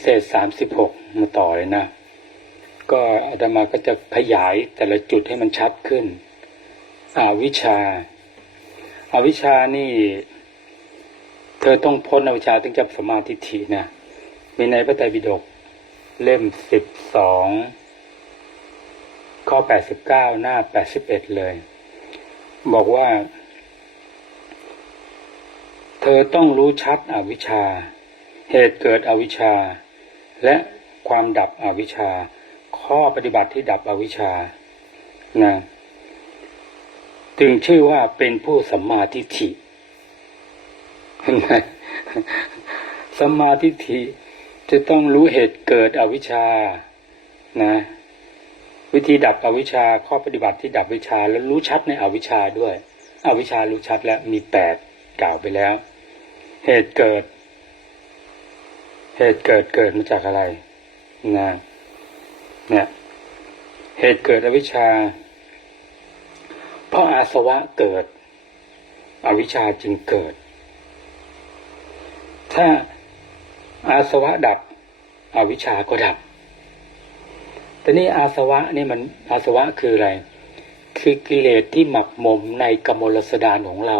เศษสามสิบหกมาต่อเลยนะ ก็อาตมาก็จะขยายแต่ละจุดให้มันชัดขึ้น อาวิชชาอาวิชชานี่ เธอต้องพ้นอวิชชาถึงจะสมาทิฏฐินะ มีในพระไตรปิฎกเล่มสิบสองข้อแปดสิบเก้าหน้าแปดสิบเอ็ดเลย บอกว่า เธอต้องรู้ชัดอวิชชา เหตุเกิดอวิชชา และความดับอวิชชา ข้อปฏิบัติที่ดับอวิชชานะจึงชื่อว่าเป็นผู้สัมมาทิฏฐิเห็นไหมสัมมาทิฏฐิจะต้องรู้เหตุเกิดอวิชชานะวิธีดับอวิชชาข้อปฏิบัติที่ดับวิชชาแล้วรู้ชัดในอวิชชาด้วย อวิชชารู้ชัดแล้วมีแปดกล่าวไปแล้ว เหตุเกิด เหตุเกิดเกิดมาจากอะไรนะเนี่ยเหตุเกิดอวิชชา เพราะอาสวะเกิด อวิชชาจึงเกิด ถ้าอาสวะดับ อวิชชาก็ดับแต่นี่อาสวะนี่มันอาสวะคืออะไร คือกิเลสที่หมักหมมในกมลสดานของเรา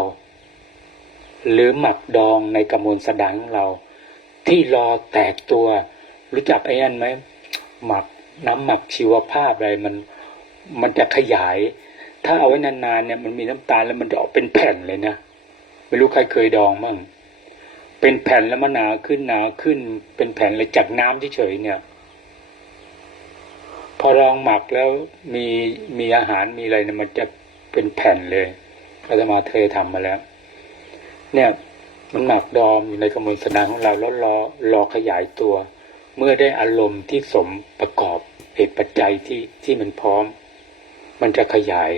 หรือหมักดองในกมลสดานของเรา ที่รอแตกตัว รู้จักไอ้นั่นไหมหมักน้ำหมักชีวภาพอะไรมัน มันจะขยาย ถ้าเอาไว้นานๆเนี่ยมันมีน้ำตาลแล้วมันจะออกเป็นแผ่นเลยนะไม่รู้ใครเคยดองมั่งเป็นแผ่นแล้วมันหนาขึ้นหนาขึ้น เป็นแผ่นเลยจากน้ำเฉยๆเนี่ย พอลองหมักแล้วมีมีอาหารมีอะไรเนี่ยมันจะเป็นแผ่นเลยอาตมาเคยทำมาแล้ว เนี่ย มันหมักดอมอยู่ในกระมวลสนานของเราแล้วรอรอขยายตัว เมื่อได้อารมณ์ที่สมประกอบเหตุปัจจัยที่ที่มันพร้อม มันจะขยาย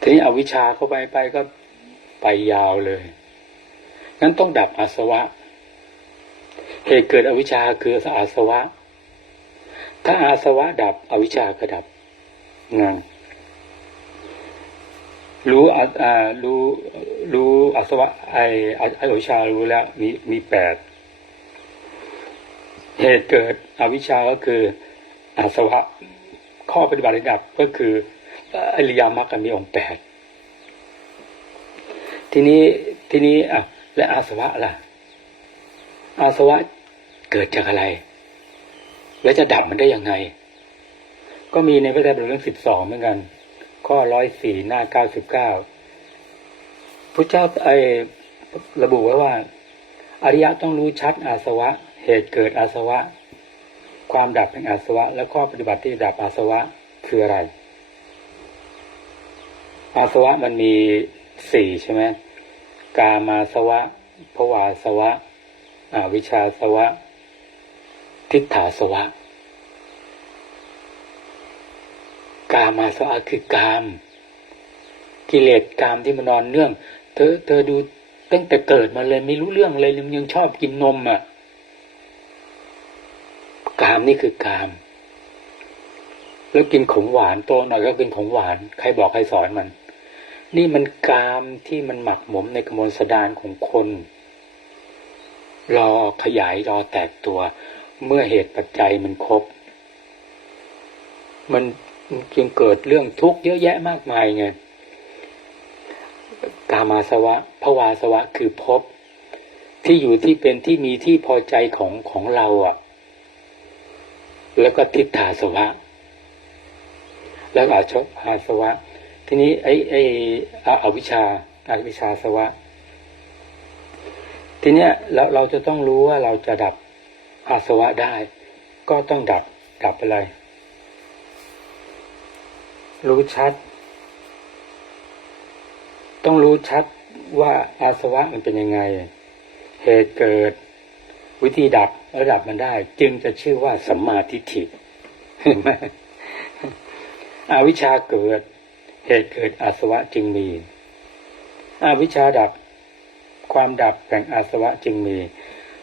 ทีนี้อวิชาเข้าไปไปก็ไปยาวเลยนั้นต้องดับอาสวะ เหตุเกิดอวิชชาคืออาสวะ ถ้าอาสวะดับอวิชชาก็ดับนั่น รู้อ่ารู้รู้อสวะไอไออวิชารู้แล้วมีมีแปดเหตุเกิดอวิชาก็คืออาสวะข้อปฏิบัติระดับก็คืออริยมรรคมีองค์แปดทีนี้ทีนี้อะและอาสวะล่ะ อาสวะเกิดจากอะไร แล้วจะดับมันได้ยังไง ก็มีในพระไตรปิฎกเรื่องสิบสองเหมือนกัน ข้อร้อยสี่หน้าเก้าสิบเก้าพระเจ้าไอระบุไว้ว่า อริยะต้องรู้ชัดอาสวะ เหตุเกิดอาสวะ ความดับแห่งอาสวะ และข้อปฏิบัติที่ดับอาสวะคืออะไร อาสวะมันมีสี่ใช่ไหมกามาสวะภวาสวะอวิชชาสวะ ทิฏฐาสวะ กามาสวะคือกาม กิเลสกามที่มันนอนเนื่อง เธอ เธอดูตั้งแต่เกิดมาเลยไม่รู้เรื่องเลยมันยังชอบกินนมอะกามนี่คือกาม แล้วกินของหวานโตหน่อยก็กินของหวาน ใครบอกใครสอนมัน นี่มันกามที่มันหมักหมมในกระมวลสดานของคน รอขยายรอแตกตัว เมื่อเหตุปัจจัยมันครบ มัน จึงเกิดเรื่องทุกข์เยอะแยะมากมายไงกามาสวะภวาสวะคือภพที่อยู่ที่เป็นที่มีที่พอใจของของเราอะ่ะ แล้วก็ทิฏฐาสวะ แล้วอาชอาสวะ ทีนี้ไอ้ไอ้อวิชชาอาวิชชาสวะ ทีเนี้ยเราเราจะต้องรู้ว่าเราจะดับอาสวะได้ ก็ต้องดับดับอะไร รู้ชัด ต้องรู้ชัดว่าอาสวะมันเป็นยังไง เหตุเกิด วิธีดับระดับมันได้ จึงจะชื่อว่าสัมมาทิฏฐิเห็นไหมอวิชชาเกิด เหตุเกิดอาสวะจึงมี อวิชชาดับความดับแห่งอาสวะจึงมี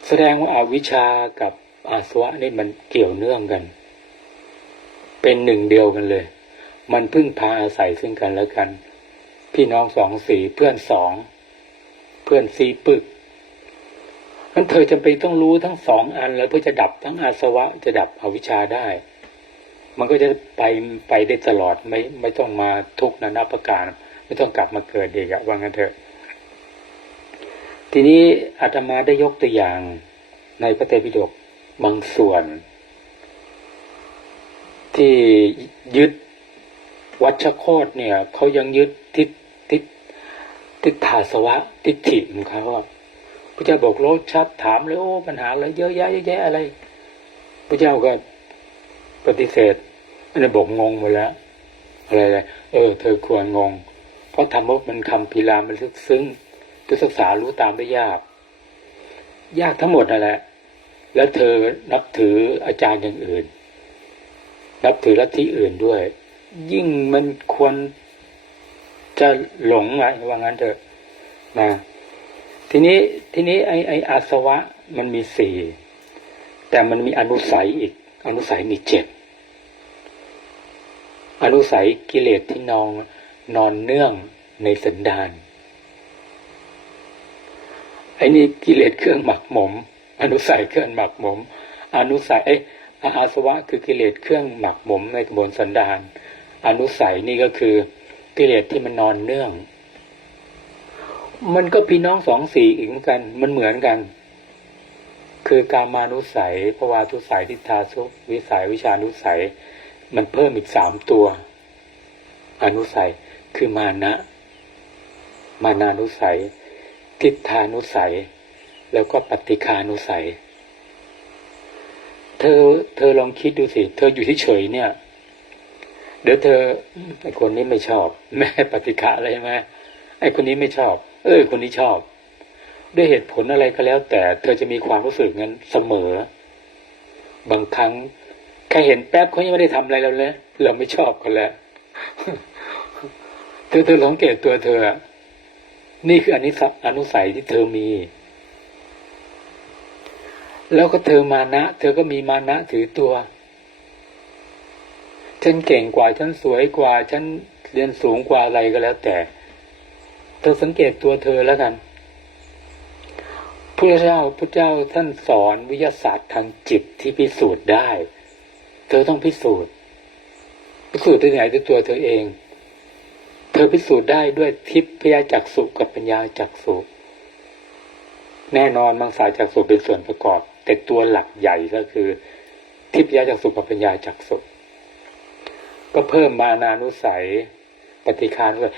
แสดงว่าอาวิชชากับอาสวะนี่มันเกี่ยวเนื่องกัน เป็นหนึ่งเดียวกันเลย มันพึ่งพาอาศัยซึ่งกันและกัน พี่น้องสองสี่เพื่อนสอง เพื่อนสี่ปึกมันเธอจำเป็นต้องรู้ทั้งสองอันแล้วเพื่อจะดับทั้งอาสวะจะดับอวิชชาได้ มันก็จะไปไปได้ตลอดไม่ไม่ต้องมาทุกข์นานาประการ ไม่ต้องกลับมาเกิดเด็กอะว่างั้นเถอะ ทีนี้อาตมาได้ยกตัวอย่างในพระเตปิฎกบางส่วน ที่ยึด วัชโคตเนี่ยเขายังยึดทิศทิศทิฏฐาสวะทิฏฐิของเขาพระเจ้าบอกโลชัดถามเลยโอ้ปัญหาอะไรเยอะแยะเยอะแยะอะไรพระเจ้าก็ปฏิเสธอันนี้บอกงงหมดแล้วอะไรอะไรเออ เธอควรงง เพราะธรรมะมันคำพีลามันลึกซึ้งตัวศึกษารู้ตามได้ยาก ยากทั้งหมดนั่นแหละ แล้วเธอนับถืออาจารย์อย่างอื่น นับถือลัทธิอื่นด้วย ยิ่งมันควรจะหลงไงว่างั้นเถอะนะทีนี้ทีนี้ไอไออาสวะมันมีสี่แต่มันมีอนุสัยอีก อนุสัยมีเจ็ดอนุสัยกิเลสที่นองนอนเนื่องในสันดานไอ้นี่กิเลสเครื่องหมักหมม อนุสัยเครื่องหมักหมม อนุสัยเอ้อาสวะคือกิเลสเครื่องหมักหมมในกระบวนสันดาน อนุสัยนี่ก็คือกิเลสที่มันนอนเนื่อง มันก็พี่น้องสองสีอีกเหมือนกัน มันเหมือนกัน คือการมานุสัยภวาทุสัยทิฏฐาสุวิสัยวิชานุสัย มันเพิ่มอีกสามตัว อนุสัยคือมานะ มานานุสัย ทิฏฐานุสัย แล้วก็ปฏิคานุสัย เธอเธอลองคิดดูสิ เธออยู่ที่เฉยเนี่ย เดี๋ยวเธอไอ้คนนี้ไม่ชอบ แม่ปฏิฆะอะไรไหมไอ้คนนี้ไม่ชอบ เออ คนนี้ชอบ ด้วยเหตุผลอะไรก็แล้ว แต่เธอจะมีความรู้สึกงั้นเสมอ บางครั้งแค่เห็นแป๊บเขายังไม่ได้ทำอะไรเราเลยเราไม่ชอบกันแล้วเธอเธอสังเกตตัวเธอ นี่คืออนิสอนุสัยที่เธอมี แล้วก็เธอมานะ เธอก็มีมานะถือตัว ฉันเก่งกว่าฉันสวยกว่าฉันเรียนสูงกว่าอะไรก็แล้วแต่เธอสังเกตตัวเธอแล้วกันพระเจ้าพระเจ้าท่านสอนวิทยาศาสตร์ทางจิตที่พิสูจน์ได้ เธอต้องพิสูจน์ พิสูจน์ที่ไหนด้วยตัวเธอเอง เธอพิสูจน์ได้ด้วยทิพยจักสุกับปัญญาจักสุแน่นอนมังสาจักสุเป็นส่วนประกอบ แต่ตัวหลักใหญ่ก็คือ ทิพยจักสุกับปัญญาจักสุ ก็เพิ่มมานานุสัย ปฏิคานุสัย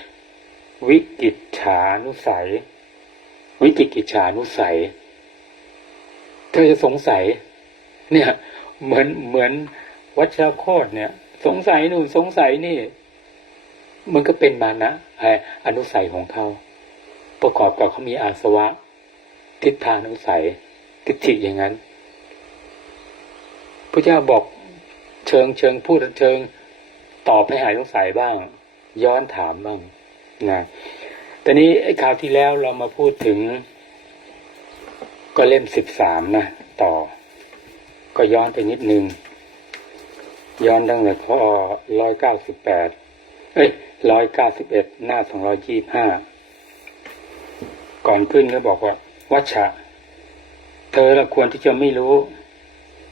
วิกิจฉานุสัย วิจิกิจฉานุสัย เธอจะสงสัย เนี่ย เหมือนเหมือนวัชรโคตเนี่ย สงสัยนู่นสงสัยนี่ มันก็เป็นมานะไอนุสัยของเขาประกอบกับเขามีอาสวะ ทิฏฐานุสัย ทิฏฐิอย่างนั้นพระเจ้าบอกเชิงเชิงพูดเชิง ตอบให้หายสงสัยบ้าง ย้อนถามบ้างนะตอนนี้ไอ้ข่าวที่แล้วเรามาพูดถึง ก็เล่มสิบสามนะต่อ ก็ย้อนไปนิดนึง ย้อนตั้งแต่ข้อร้อยเก้าสิบแปดเอ้ยร้อยเก้าสิบเอ็ดหน้าสองร้อยยี่ห้าก่อนขึ้นก็บอกว่าวัชชะ เธอละควรที่จะไม่รู้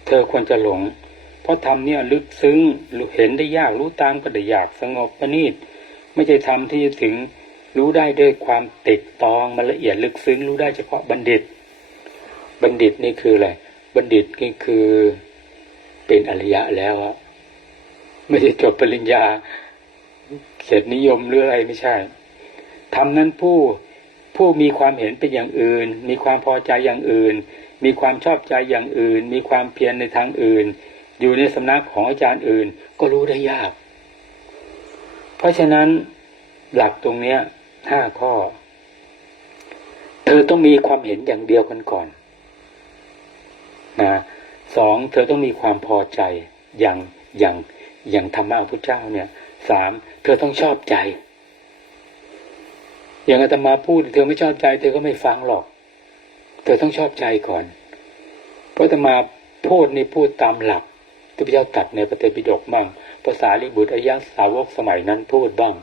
เธอควรจะหลง เพราะทำเนี่ยลึกซึ้งเห็นได้ยากรู้ตามก็ได้ยากสงบประณีตไม่ใช่ทำที่จะถึงรู้ได้ด้วยความติดตองมันละเอียดลึกซึ้งรู้ได้เฉพาะบัณฑิต บัณฑิตนี่คืออะไรบัณฑิตนี่คือเป็นอริยะแล้วอะไม่ได้จบปริญญาเกียรตินิยมหรืออะไรไม่ใช่ทำนั้นผู้ผู้มีความเห็นเป็นอย่างอื่น มีความพอใจอย่างอื่น มีความชอบใจอย่างอื่น มีความเพียรในทางอื่น อยู่ในสำนักของอาจารย์อื่น ก็รู้ได้ยาก เพราะฉะนั้นหลักตรงเนี้ยห้าข้อ เธอต้องมีความเห็นอย่างเดียวกันก่อนนะสองเธอต้องมีความพอใจอย่างอย่างอย่างธรรมะพระเจ้าเนี่ยสามเธอต้องชอบใจ อย่างอาตมาพูด เธอไม่ชอบใจ เธอก็ไม่ฟังหรอก เธอต้องชอบใจก่อน เพราะอาตมาพูดนี่พูดตามหลัก ที่พระเจ้าตัดในพระเตปิฎกบ้างภาษาลิบุตรอายะสาวกสมัยนั้นพูดบ้าง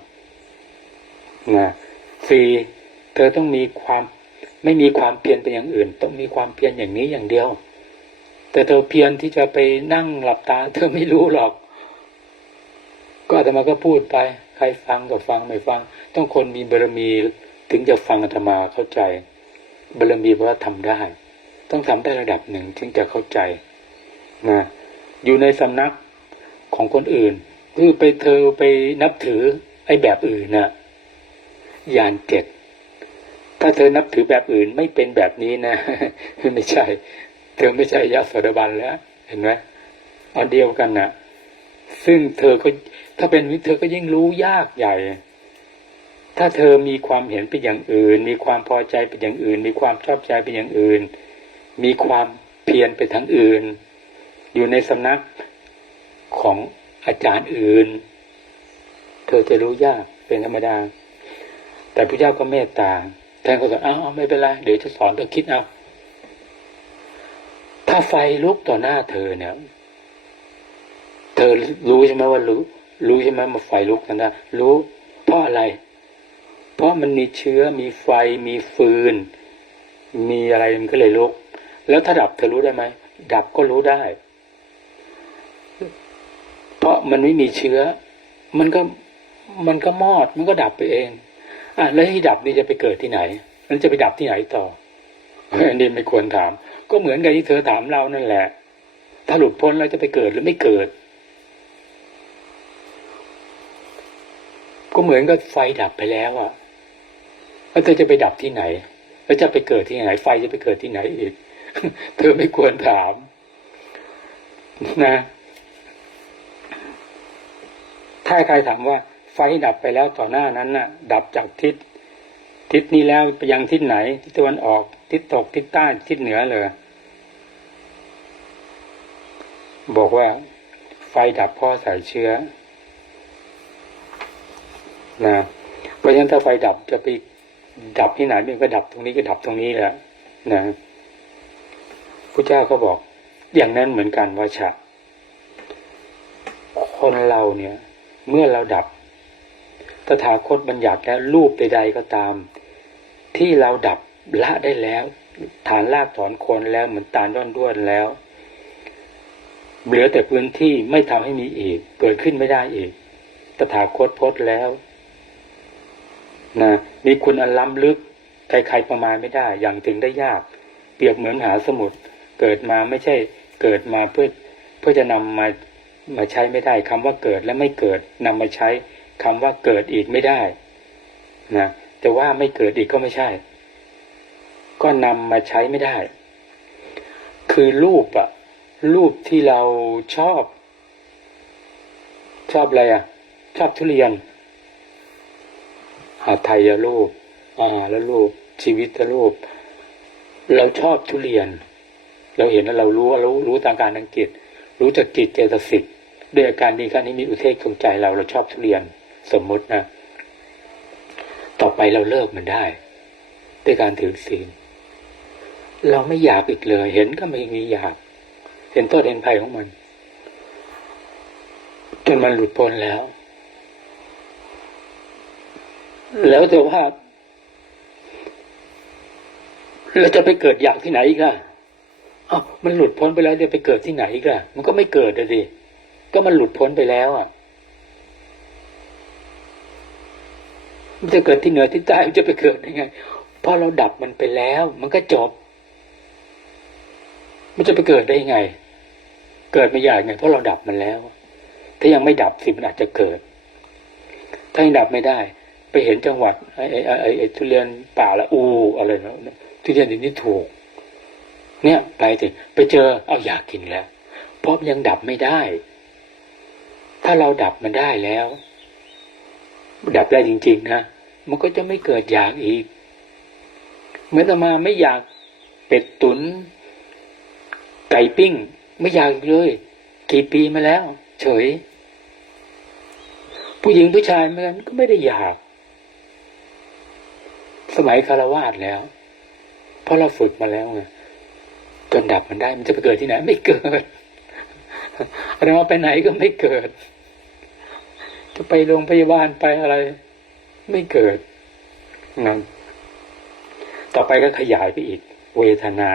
นะสี่เธอต้องมีความไม่มีความเพียรเป็นอย่างอื่น ต้องมีความเพียรอย่างนี้อย่างเดียว แต่เธอเพียรที่จะไปนั่งหลับตา เธอไม่รู้หรอก ก็อาตมาก็พูดไป ใครฟังก็ฟังไม่ฟัง ต้องคนมีบารมีถึงจะฟังอาตมาเข้าใจบารมีเพราะว่าทำได้ ต้องทำได้ระดับหนึ่งถึงจะเข้าใจนะ อยู่ในสำนักของคนอื่น คือไปเธอไปนับถือไอ้แบบอื่นนะยานเจ็ดถ้าเธอนับถือแบบอื่นไม่เป็นแบบนี้นะไม่ใช่ เธอไม่ใช่ยะโสดาบันแล้ว เห็นไหมอันเดียวกันนะซึ่งเธอก็ถ้าเป็นวิเธอก็ยิ่งรู้ยากใหญ่ ถ้าเธอมีความเห็นเป็นอย่างอื่น มีความพอใจเป็นอย่างอื่น มีความชอบใจเป็นอย่างอื่น มีความเพียรไปทั้งอื่น อยู่ในสำนักของอาจารย์อื่น เธอจะรู้ยากเป็นธรรมดา แต่พระเจ้าก็เมตตาแทนก็บอกอ้าวไม่เป็นไรเดี๋ยวจะสอนเธอคิดเอาถ้าไฟลุกต่อหน้าเธอเนี่ย เธอรู้ใช่ไหมว่ารู้ รู้ใช่ไหมมาไฟลุกต่อหน้ารู้ เพราะอะไร เพราะมันมีเชื้อมีไฟมีฟืน มีอะไรมันก็เลยลุก แล้วถ้าดับเธอรู้ได้ไหมดับก็รู้ได้ ราะมันไม่มีเชื้อ มันก็มันก็มอดมันก็ดับไปเองอะแล้วที่ดับนี่จะไปเกิดที่ไหนมันจะไปดับที่ไหนต่ออันนี้ไม่ควรถาม ก็เหมือนกับที่เธอถามเรานั่นแหละ ถ้าหลุดพ้นแล้วจะไปเกิดหรือไม่เกิด ก็เหมือนกับไฟดับไปแล้วอะแล้วเธอจะไปดับที่ไหน แล้วจะไปเกิดที่ไหน ไฟจะไปเกิดที่ไหนอีก เธอไม่ควรถาม นะ ถ้าใครถามว่าไฟดับไปแล้วต่อหน้านั้นน่ะ ดับจากทิศ ทิศนี้แล้วไปยังทิศไหน ทิศตะวันออก ทิศตกทิศใต้ทิศเหนือเลยบอกว่า ไฟดับเพ่อสายเชื้อนะเพราะฉะนั้นถ้าไฟดับจะไปดับที่ไหนมันก็ดับตรงนี้ก็ดับตรงนี้แหละนะพระเจ้าก็บอก อย่างนั้นเหมือนกันว่าชะคนเราเนี่ย เมื่อเราดับ ตถาคตบัญญัติแล้วรูปใด ๆก็ตาม ที่เราดับละได้แล้ว ฐานรากถอนโคนแล้วเหมือนตาลด้อนด้วนแล้ว เหลือแต่พื้นที่ไม่ทำให้มีอีก เกิดขึ้นไม่ได้อีก ตถาคตพจน์แล้วนะมีคุณอันล้ำลึก ใครๆประมาณไม่ได้ อย่างถึงได้ยาก เปรียบเหมือนมหาสมุทรเกิดมาไม่ใช่เกิดมาเพื่อเพื่อจะนำมา มาใช้ไม่ได้คำว่าเกิดและไม่เกิดนำมาใช้คำว่าเกิดอีกไม่ได้นะแต่ว่าไม่เกิดอีกก็ไม่ใช่ ก็นำมาใช้ไม่ได้ คือรูปอะรูปที่เราชอบ ชอบอะไรอะชอบทุเรียนหาไทยรูปอาหารรูป ชีวิตรูป เราชอบทุเรียน เราเห็นแล้วเรารู้ว่ารู้รู้ทางการทางจิตรู้จากจิตเจตสิก ด้วยอาการนี้การนี้มีอุเทศของใจเราเราชอบทุเรียนสมมตินะ ต่อไปเราเลิกมันได้ ด้วยการถือศีลเราไม่อยากอีกเลย เห็นก็ไม่มีอยาก เห็นโทษเห็นภัยของมัน จนมันหลุดพ้นแล้ว แล้วแต่ว่าเราจะไปเกิดอยากที่ไหนอีกล่ะอ้าวมันหลุดพ้นไปแล้วจะไปเกิดที่ไหนอีกล่ะ มันก็ไม่เกิดเลยสิ ก็มันหลุดพ้นไปแล้วอะมันจะเกิดที่เหนือที่ใต้มันจะไปเกิดได้ไงเพราะเราดับมันไปแล้ว มันก็จบ มันจะไปเกิดได้ยังไง เกิดไม่ยากไงเพราะเราดับมันแล้ว ถ้ายังไม่ดับสิมันอาจจะเกิด ถ้ายังดับไม่ได้ ไปเห็นจังหวัดไอ้ไอ้ไอ้ไอ้ทุเรียนป่าละอูอะไรนะทุเรียนนี้ถูก เนี่ย ไปสิไปเจอเอาอยากกินแล้ว เพราะยังดับไม่ได้ ถ้าเราดับมันได้แล้ว ดับได้จริง ๆ นะ มันก็จะไม่เกิดอยากอีก เหมือนอมาไม่อยากเป็ดตุน ไก่ปิ้ง ไม่อยากอีกเลย กี่ปีมาแล้ว เฉย ผู้หญิงผู้ชายเหมือนกันก็ไม่ได้อยาก สมัยคารวาสแล้ว เพราะเราฝึกมาแล้วไงจนดับมันได้มันจะไปเกิดที่ไหน ไม่เกิดเราไปไหนก็ไม่เกิด จะไปโรงพยาบาลไปอะไร ไม่เกิดนะต่อไปก็ขยายไปอีก เวทนา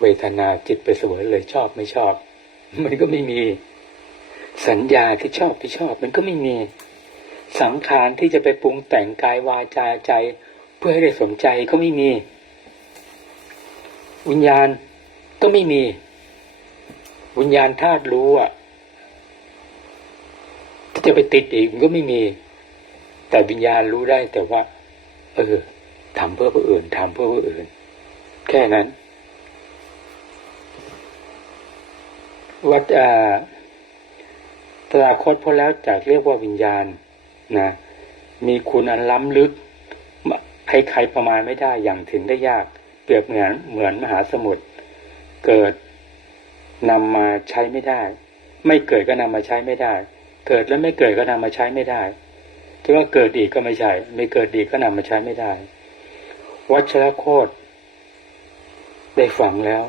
เวทนาจิตไปเสวยเลยชอบไม่ชอบ มันก็ไม่มี สัญญาที่ชอบที่ชอบ มันก็ไม่มี สังขารที่จะไปปรุงแต่งกายวาจาใจ เพื่อให้ได้สมใจก็ไม่มี วิญญาณก็ไม่มี วิญญาณธาตุรู้อะ จะไปติดอีกมันก็ไม่มี แต่วิญญาณรู้ได้แต่ว่า เออทำเพื่อผู้อื่นทำเพื่อผู้อื่น แค่นั้น วัดอ่าตราคตพอแล้วจากเรียกว่าวิญญาณนะมีคุณอันล้ำลึก ใครๆประมาณไม่ได้อย่างถึงได้ยาก เปรียบเหมือนเหมือนมหาสมุทรเกิดนำมาใช้ไม่ได้ ไม่เกิดก็นำมาใช้ไม่ได้ เกิดแล้วไม่เกิดก็นำมาใช้ไม่ได้ที่ว่าเกิดอีกก็ไม่ใช่ ไม่เกิดอีกก็นำมาใช้ไม่ได้ วัชรโคตได้ฟังแล้ว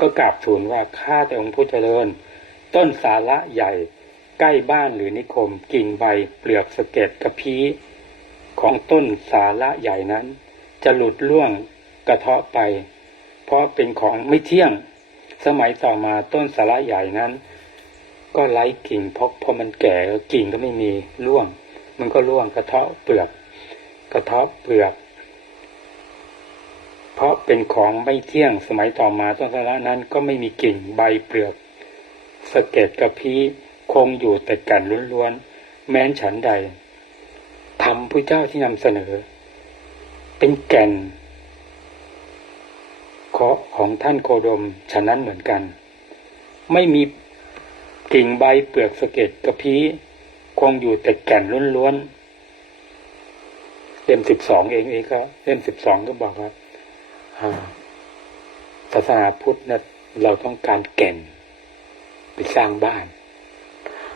ก็กราบทูลว่าข้าแต่องค์ผู้เจริญ ต้นสาระใหญ่ใกล้บ้านหรือนิคมกิ่งใบเปลือกสะเก็ดกระพี้ของต้นสาระใหญ่นั้น จะหลุดล่วงกระเทาะไป เพราะเป็นของไม่เที่ยง สมัยต่อมาต้นสาระใหญ่นั้น ก็ไร้กิ่งเพราะพอมันแก่กิ่งก็ไม่มีร่วง มันก็ร่วงกระเทาะเปลือก กระเทาะเปลือก เพราะเป็นของไม่เที่ยงสมัยต่อมาต้นสาระนั้นก็ไม่มีกิ่งใบเปลือกสะเก็ดกระพี้คงอยู่แต่กันล้วนๆแม้นฉันใดทำผู้เจ้าที่นำเสนอ เป็นแก่นขอของท่านโคดมฉะนั้นเหมือนกัน ไม่มี กิ่งใบเปลือกสะเก็ดกระพี้คงอยู่แต่แก่นล้วนๆเล่มสิบสองเองเองก็เล่มสิบสองก็บอกว่าศาสนาพุทธนะเราต้องการแก่น ไปสร้างบ้าน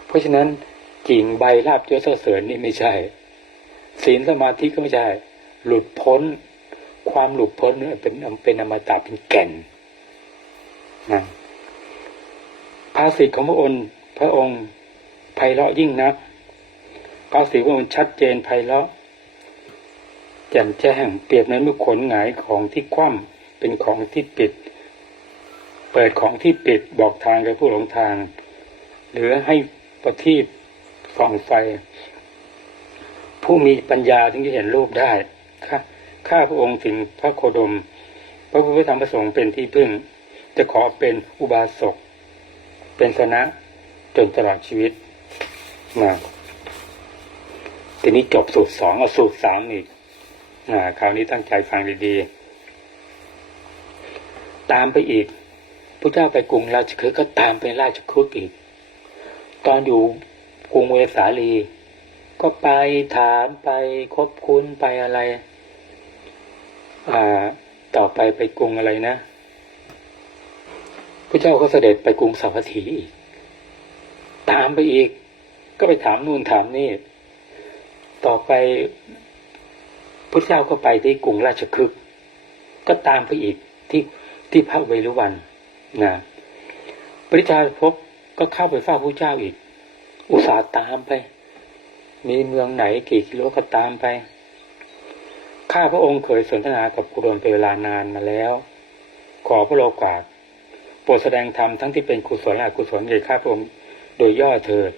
เพราะฉะนั้นกิ่งใบลาบยศเสริญนี่ไม่ใช่ ศีลสมาธิก็ไม่ใช่ หลุดพ้น ความหลุดพ้นเนี่ยเป็นเป็นอมตะเป็นแก่นนะาษิตของพระองค์ พระองค์ไพเราะยิ่งนักภาษิตของพระองค์ชัดเจนไพเราะแจ่มแจ้งเปรียบนั้นเมื่อขนหงายของที่คว่ำเป็นของที่ปิด เปิดของที่ปิดบอกทางแก่ผู้หลงทาง หรือให้ประทีปส่องไฟ ผู้มีปัญญาถึงจะเห็นรูปได้ข้าข้าพระองค์ถึงพระโคดม พระพุทธธรรมประสงค์เป็นที่พึ่ง จะขอเป็นอุบาสก เป็นสนะจนตลอดชีวิตมาทีนี้จบสูตรสองเอาสูตรสามอีกอ่าคราวนี้ตั้งใจฟังดีๆ ตามไปอีกพระเจ้าไปกรุงราชคฤห์ก็ตามไปราชคฤห์อีก ตอนอยู่กรุงเวสาลี ก็ไปถามไปคบคุ้นไปอะไร อ่า ต่อไปไปกรุงอะไรนะ พระเจ้าก็เสด็จไปกรุงสาวัตถีอีก ตามไปอีก ก็ไปถามนู่นถามนี่ ต่อไปพระเจ้าก็ไปที่กรุงราชคฤห์ก็ตามไปอีกที่ที่พระเวรุวันนะพระชาพบก็เข้าไปเฝ้าพระเจ้าอีก อุตส่าห์ตามไป มีเมืองไหนกี่กิโลก็ตามไป ข้าพระองค์เคยสนทนากับกุรนเป็นเวลานานมาแล้ว ขอพระโลกาส โปรดแสดงธรรมทั้งที่เป็นกุศลและอกุศลแก่ข้าพระองค์โดยย่อเถิด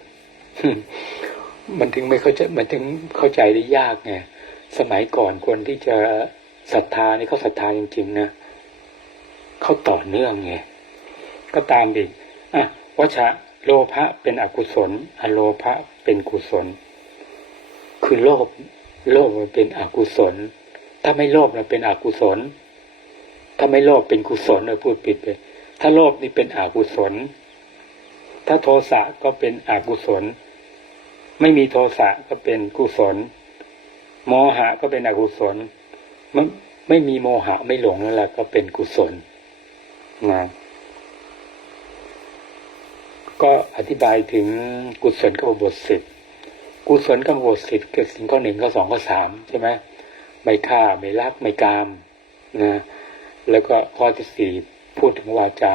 มันถึงไม่เข้าใจมันถึงเข้าใจได้ยากไงสมัยก่อนคนที่จะศรัทธานี่เขาศรัทธาจริงๆนะเขาต่อเนื่องไงก็ตามอีกอะวชะโลภะเป็นอกุศล อโลภะเป็นกุศล คือโลภโลภมันเป็นอกุศล ถ้าไม่โลภมันเป็นอกุศล ถ้าไม่โลภเป็นกุศลเราพูดผิดไป ถ้าโลภนี่เป็นอกุศล ถ้าโทสะก็เป็นอกุศล ไม่มีโทสะก็เป็นกุศล โมหะก็เป็นอกุศลไม่ไม่มีโมหะไม่หลงนั่นแหละก็เป็นกุศลนะก็อธิบายถึงกุศลกรรมบทสิบกุศลกรรมบทสิบคือสิ่งข้อหนึ่งข้อสองข้อสามใช่ไหมไม่ฆ่าไม่ลักไม่กามนะแล้วก็ข้อที่สี่ พูดถึงวาจา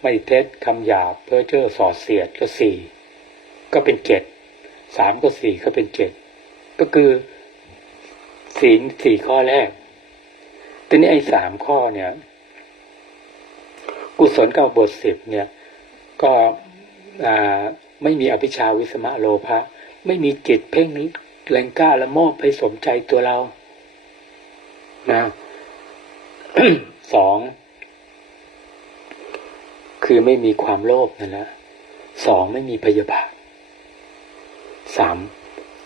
ไม่เท็จคำหยาบเพ้อเจ้อส่อเสียดก็สี่ก็เป็นเจ็ดสามก็สี่ก็เป็นเจ็ดก็คือศีลสี่ข้อแรกทีนี้ไอ้สามข้อเนี่ย กุศลกับบทสิบเนี่ย ก็ไม่มีอภิชาวิสมะโลภะไม่มีจิตเพ่งแรงกล้าละโมบให้สมใจตัวเรานะสอง คือไม่มีความโลภนั่นแหละสองไม่มีพยาบาทสาม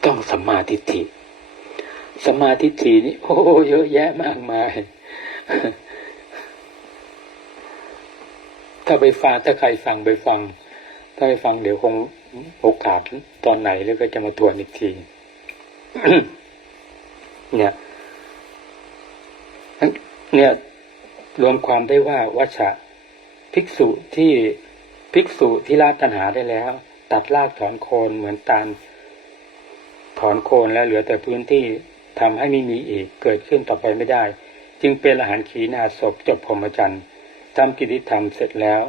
ต้องสัมมาทิฏฐิสัมมาทิฏฐินี่โอ้เยอะแยะมากมาย ถ้าไปฟังถ้าใครฟังไปฟัง ถ้าไปฟังเดี๋ยวคงโอกาสตอนไหนแล้วก็จะมาทวนอีกที เนี่ยเนี่ยรวมความได้ว่าวัชชะ ภิกษุที่ภิกษุที่ละตัณหาได้แล้ว ตัดรากถอนโคนเหมือนตาลถอนโคนแล้วเหลือแต่พื้นที่ทำให้ไม่มีอีกเกิดขึ้นต่อไปไม่ได้ จึงเป็นอรหันต์ขีณาศพจบพรหมจรรย์ทำกิจธรรมเสร็จแล้ว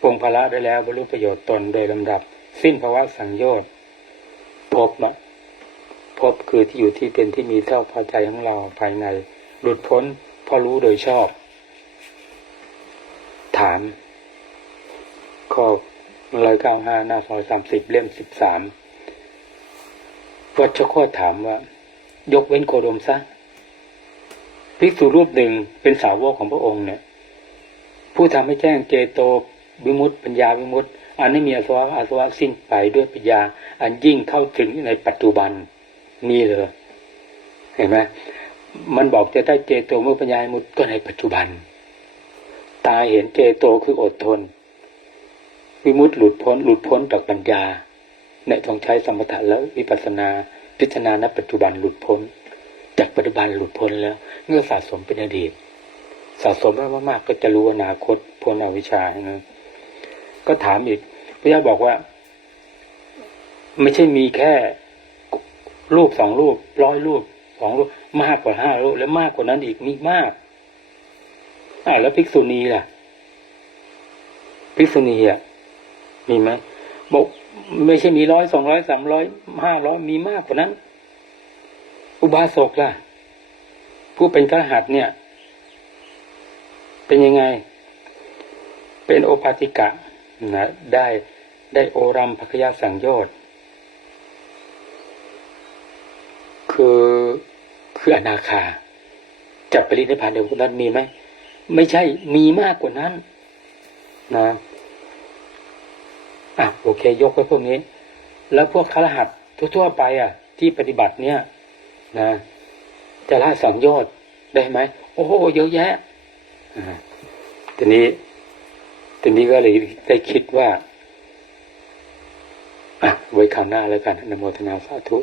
ปรงภาระได้แล้วบรรลุประโยชน์ตนโดยลำดับ สิ้นภาวะสังโยชน์พบอะพบคือที่อยู่ที่เป็นที่มีเท่าพอใจของเราภายใน หลุดพ้นพอรู้โดยชอบามข้อร้อยเก้าห้าหน้าซอยสามสิบเล่มสิบสามวัชโคตถามว่า ยกเว้นโคดมซะภิกษุรูปหนึ่งเป็นสาวกของพระองค์เนี่ย ผู้ทำให้แจ้งเจโตวิมุตติปัญญาวิมุตติอันนี้มีอาสวะอาสวะสิ้นไปด้วยปัญญา อันยิ่งเข้าถึงในปัจจุบันมีเลยเห็นไหมมันบอกจะได้เจโตเมื่อปัญญาวิมุตติก็ในปัจจุบัน ตาเห็นเจโตคืออดทน วิมุตติหลุดพ้น หลุดพ้นจากปัญญาในต้องใช้สมถะแล้ววิปัสนา พิจารณาณปัจจุบันหลุดพ้น จากปัจจุบันหลุดพ้นแล้วเมื่อสะสมเป็นอดีต สะสมมากๆก็จะรู้อนาคตพ้นอวิชชานะก็ถามอีกพระยาบอกว่า ไม่ใช่มีแค่รูปสองรูปร้อยรูปสองรูปมากกว่าห้ารูปและมากกว่านั้นอีกมีมาก อ่าแล้วภิกษุณีล่ะ ภิกษุณีอะมีไหมบอกไม่ใช่มีร้อยสองร้อยสามร้อยห้าร้อยมีมากกว่านั้น อุบาสกล่ะ ผู้เป็นกระหัดเนี่ย เป็นยังไง เป็นโอปาติกะนะได้ได้โอรัมภคยาสังโยชน์คือคืออนาคาจับปรินิพพานเดียวกันนั้นมีไหม ไม่ใช่มีมากกว่านั้นนะอะโอเค ยกไว้พวกนี้ แล้วพวกคารหัสทั่วๆไป อะ ที่ปฏิบัติเนี่ย นะจะละสังโยชน์ได้ไหมโอ้โหเยอะแยะอ่าทีนี้ทีนี้ก็เลยได้คิดว่า อะ ไว้คราวหน้าแล้วกันอนโมทนาสาธุ